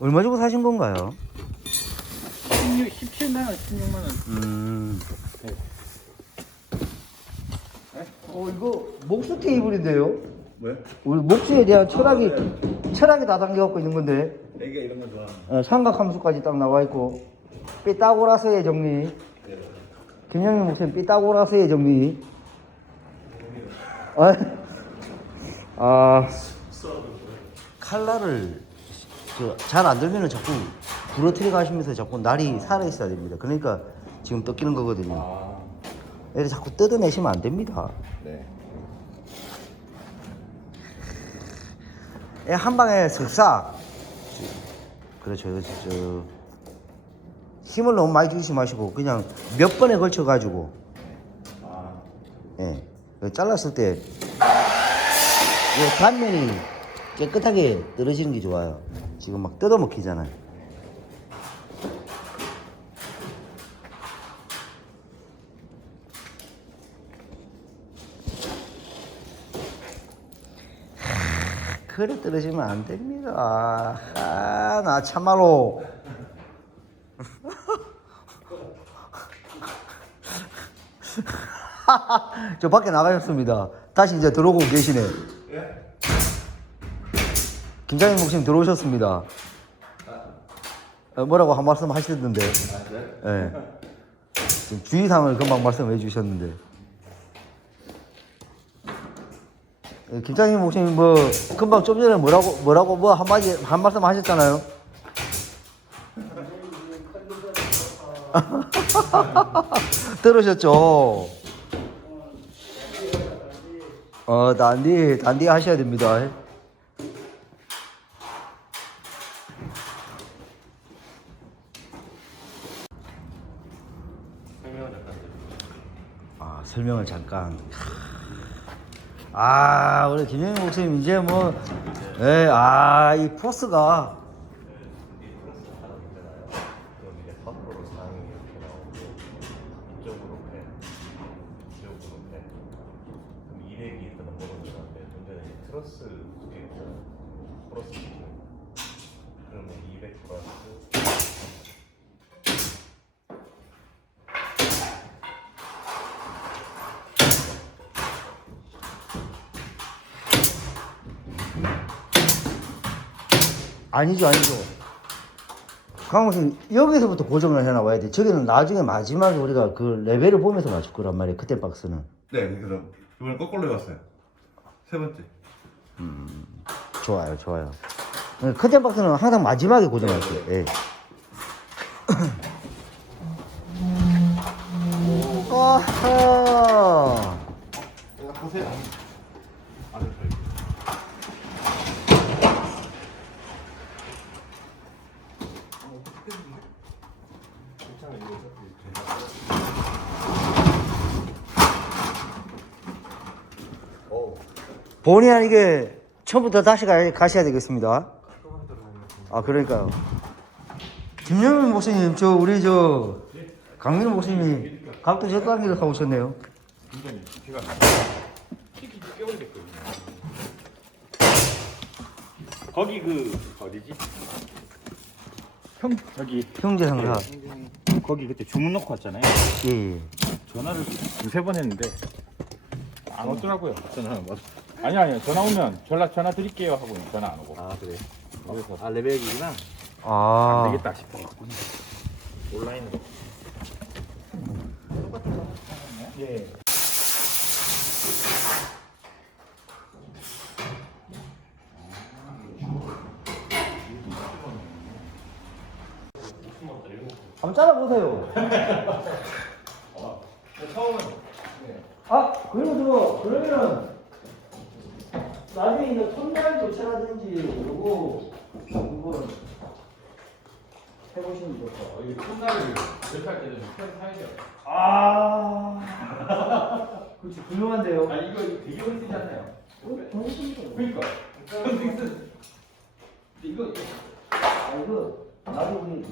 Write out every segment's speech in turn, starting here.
얼마 주고 사신 건가요? 16, 17만 원, 16만 원. 음. 네. 어 이거 목수 테이블인데요? 왜? 우리 목수에 대한 철학이 철학이 다 담겨 갖고 있는 건데 애기가 이런 거 좋아. 어, 삼각함수까지 딱 나와 있고 삐따고라스의 정리 김영민 목사님 삐따고라스의 정리 아, 아 칼날을 잘 안 들면은 자꾸 부러뜨려 가시면서 자꾸 날이 살아 있어야 됩니다. 그러니까 지금 뜯기는 거거든요. 아, 이렇게 자꾸 뜯어내시면 안 됩니다. 네. 예, 한 방에 쓱싹 그렇죠. 그렇죠 저 힘을 너무 많이 주시 마시고 그냥 몇 번에 걸쳐 가지고. 아, 예. 그 잘랐을 때이 단면이 깨끗하게 떨어지는 게 좋아요. 지금 막 뜯어 먹히잖아요. 하, 그래 떨어지면 안 됩니다. 아, 나 참말로. 저 밖에 나가셨습니다. 다시 이제 들어오고 계시네. 김장님 목사님 들어오셨습니다. 어, 뭐라고 한 말씀 하시던데. 예. 지금 주의사항을 금방 말씀해 주셨는데. 예, 김장님 목사님 뭐 금방 좀 전에 뭐라고 뭐라고 뭐 한마디 한 말씀 하셨잖아요. 들으셨죠? 어, 단디, 단디 하셔야 됩니다. 아, 설명을 잠깐. 아, 우리 김영희 목사님 이제 뭐, 예, 아, 이 포스가 그럼 이제 밖으로 상이 이렇게 나오고 이쪽으로 배, 이쪽으로 배. 그럼 200이 일단 넘어가는 건데 문제는 이 트러스 두개 있잖아. 플러스 기준. 그러면 200 플러스 아니죠, 아니죠. 강호선 여기서부터 고정을 해놔와야 돼. 저기는 나중에 마지막에 우리가 그 레벨을 보면서 맞출 거란 말이야. 그때 박스는. 네, 그래서 이번에 거꾸로 해봤어요. 세 번째. 좋아요, 좋아요. 그때 박스는 항상 마지막에 고정할게요. 예. 어허. 보세요. 안에 서 본의 아니게 처음부터 다시 가, 가셔야 되겠습니다. 아, 그러니까요. 김영민 목사님, 저, 우리 저, 강민호 목사님이 각도 적당히를 하고 오셨네요. 굉장히 제가. 거기 그 어디지? 형 저기 형제 상사. 거기 그때 주문 넣고 왔잖아요. 예, 예. 전화를 두세 번 했는데 안 오더라고요. 전화는 뭐 아니 아니요 전화 오면 전화 전화 드릴게요 하고 전화 안 오고 아, 그래. 그래서 아, 레벨이구나. 아. 안 되겠다 싶어. 온라인으로. 예. 한번 잘라보세요. 아, 그리고 저, 그러면은, 나중에 이제 손날 교체라든지, 요거, 이거는 해보시면 좋을 것 같아요. 이 콧날을 절할 때는 편 사야죠. 아, 그렇지, 훌륭한데요. 아 이거 이거 되게 쓰지 않나요? 그러니까. 근데 이거 아, 이거, 나도 우리,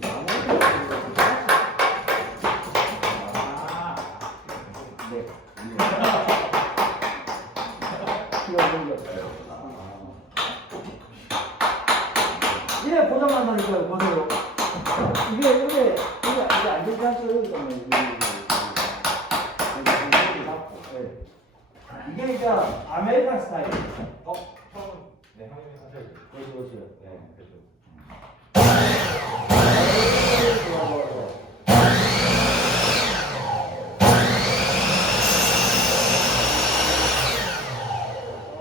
이게, 이게 이제 아메리칸 스타일. 어? 처음 네 한번 하셔야죠. 보시죠, 보시죠. 네 그렇죠. 좋아, 좋아, 좋아.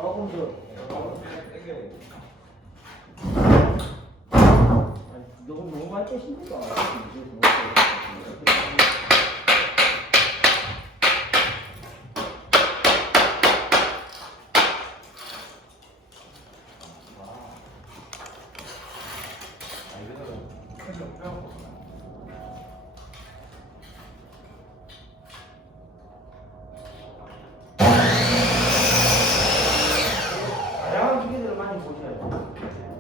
조금 더. 아니, 너무 너무 많이 빼십니까? 아 이거는 큰거 빼먹었구나. 다양한 기계들을 많이 보셔야죠. 되시나요?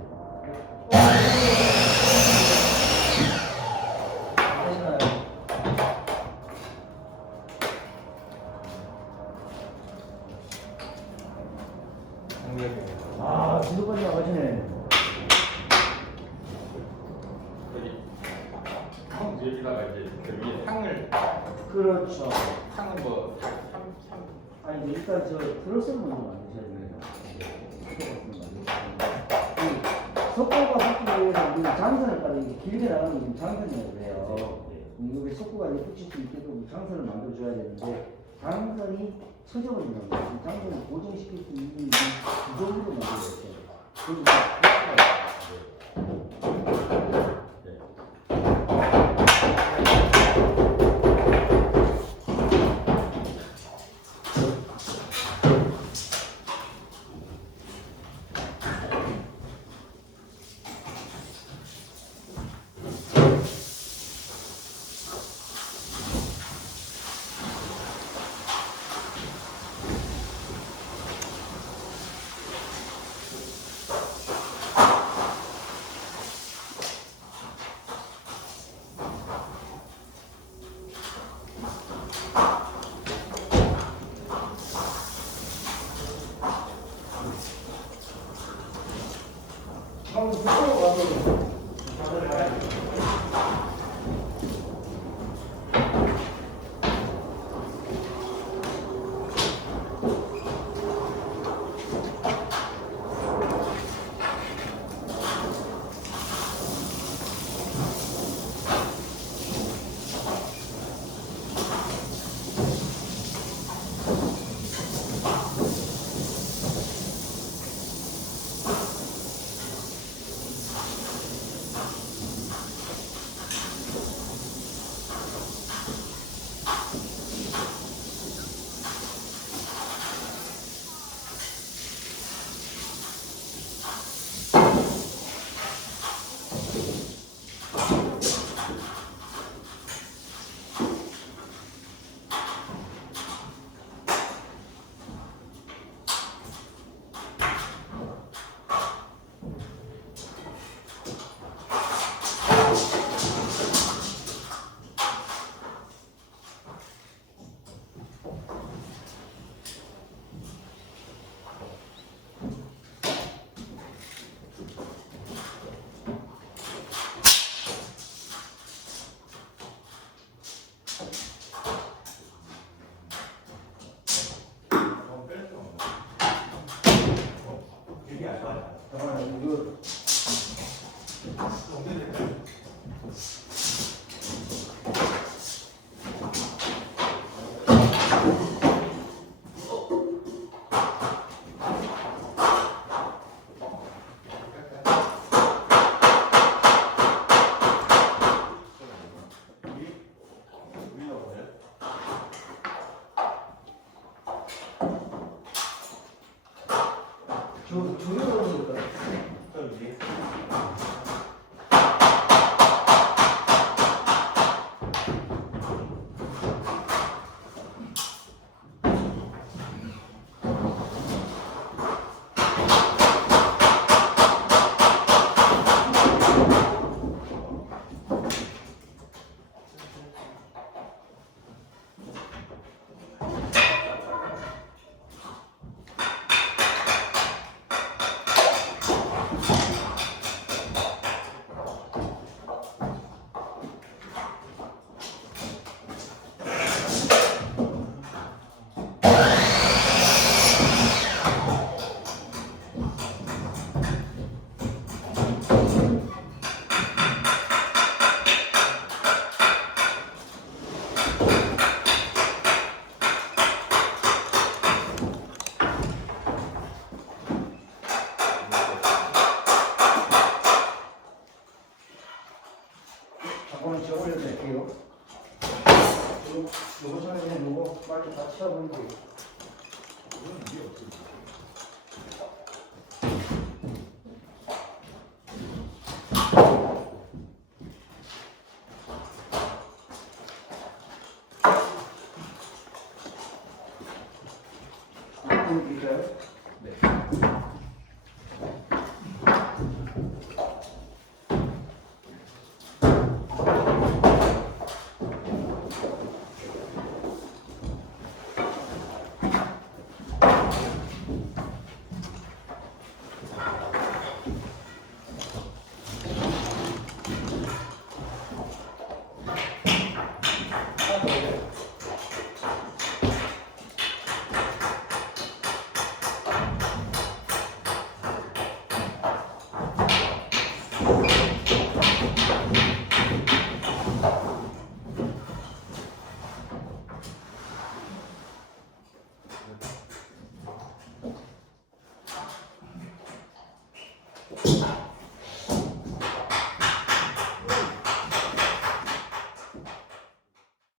아, 진도까지 나가시네. 여기 형 여기다가 이제 그 위에 상을 그렇죠. 상은 뭐 삼, 삼, 아니, 일단 저 드러스를 먼저 만드셔야 됩니다. 이 속도가 바뀌기 위해서 이 장선을 이게 길게 나가는 게 장선이어야 돼요. 음, 이게 속도가 붙일 수 있게끔 장선을 만들어줘야 되는데 장선이. 이 장선을 고정시킬 수 있는 이 구조물로 만들어야 돼요. 그리고 한번 그쪽으로 가서